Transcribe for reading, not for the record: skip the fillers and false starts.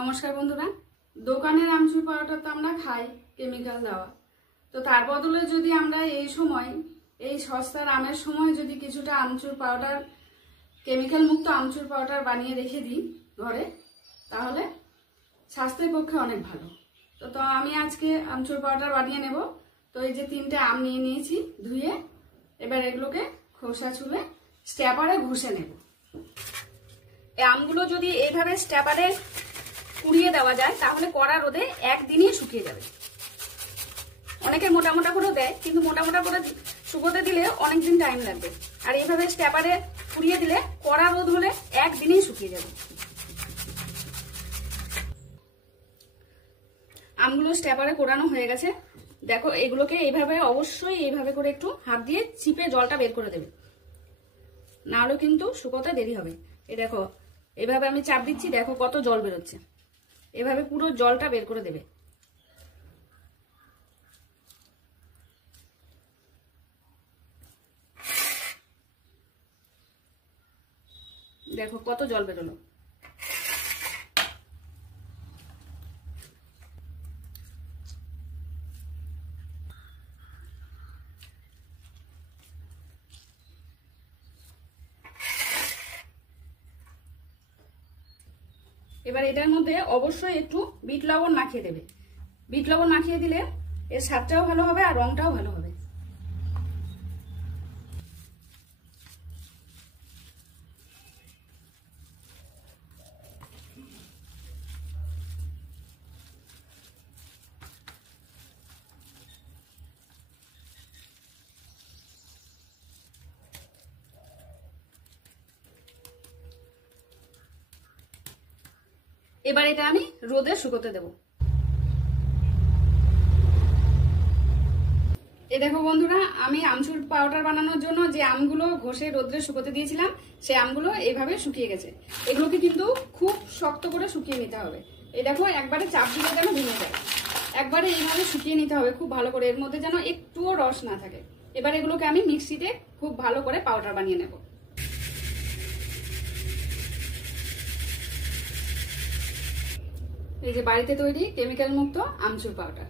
নমস্কার বন্ধুরা, দোকানের আমচুর পাউডার তো আমরা খাই কেমিক্যাল দেওয়া। তো তার বদলে যদি আমরা এই সময় এই সস্তার আমের সময় যদি কিছুটা আমচুর পাউডার, কেমিক্যাল মুক্ত আমচুর পাউডার বানিয়ে রেখে দিই ঘরে, তাহলে স্বাস্থ্যের পক্ষে অনেক ভালো। তো আমি আজকে আমচুর পাউডার বানিয়ে নেব। তো এই যে 3টে আম নিয়ে নিয়েছি ধুয়ে, এবার এগুলোকে খোসা ছুলে স্ট্যাপারে ঘষে নেব। এই আমগুলো যদি এইভাবে স্ট্যাপারে কুড়িয়ে দেওয়া যায় তাহলে কড়া রোদে একদিনই শুকিয়ে যাবে। অনেকে মোটা মোটা করে দেয়, কিন্তু মোটা মোটা করে শুকোতে দিলে অনেকদিন টাইম লাগবে। আর এইভাবে স্ট্যাপারে কুড়িয়ে দিলে কড়া রোদ হলে একদিনেই শুকিয়ে যাবে। আমগুলো স্ট্যাপারে কোরানো হয়ে গেছে। দেখো, এগুলোকে এইভাবে অবশ্যই এইভাবে করে একটু হাত দিয়ে চিপে জলটা বের করে দেবে, না হলে কিন্তু শুকোতে দেরি হবে। এই দেখো, এইভাবে আমি চাপ দিচ্ছি, দেখো কত জল বেরোচ্ছে। এভাবে পুরো জলটা বের করে দেবে। দেখো কত জল বেরোলো। এবার এটার মধ্যে অবশ্যই একটু বিট লবণ মাখিয়ে দেবে। বিট লবণ মাখিয়ে দিলে এর স্বাদটাও ভালো হবে আর রংটাও ভালো হবে। এবার এটা আমি রোদে শুকোতে দেব। এই দেখো বন্ধুরা, আমি আমচুর পাউডার বানানোর জন্য যে আমগুলো ঘষে রোদ্রে শুকোতে দিয়েছিলাম, সেই আমগুলো এইভাবে শুকিয়ে গেছে। এগুলোকে কিন্তু খুব শক্ত করে শুকিয়ে নিতে হবে। এই দেখো, একবারে চাপ দিলে যেন ভেঙে যায়। একবারে এইভাবে শুকিয়ে নিতে হবে খুব ভালো করে, এর মধ্যে যেন একটুও রস না থাকে। এবার এগুলোকে আমি মিক্সিতে খুব ভালো করে পাউডার বানিয়ে নেব। এই যে বাড়িতে তৈরি কেমিক্যাল মুক্ত আমচুর পাউডার।